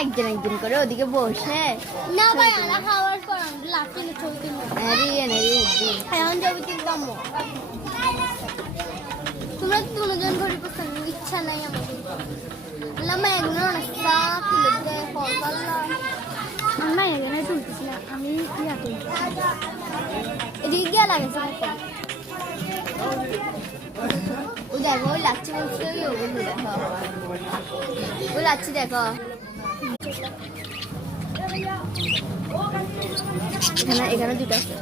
একজন একজন করে ওদিকে বসে না ভাই আলা খাওয়ার পর আমি লাফি না ছবি তুলবো এখন ছবি তুলতাম তোমরা দুজন ঘড়ি পছন্দ ইচ্ছা নাই আমাদের লামা এগুলো না সাপ তুলে দে ফলফাল্লা আমি এখানে তুলতেছি না আমি ইয়া তুলছি এদিকে গিয়ে লাগেছে ও দেখো ওই লাচ্ছি বলছে ওই ওগুলো দেখো ওই লাচ্ছি দেখো এখানে দুটো আছে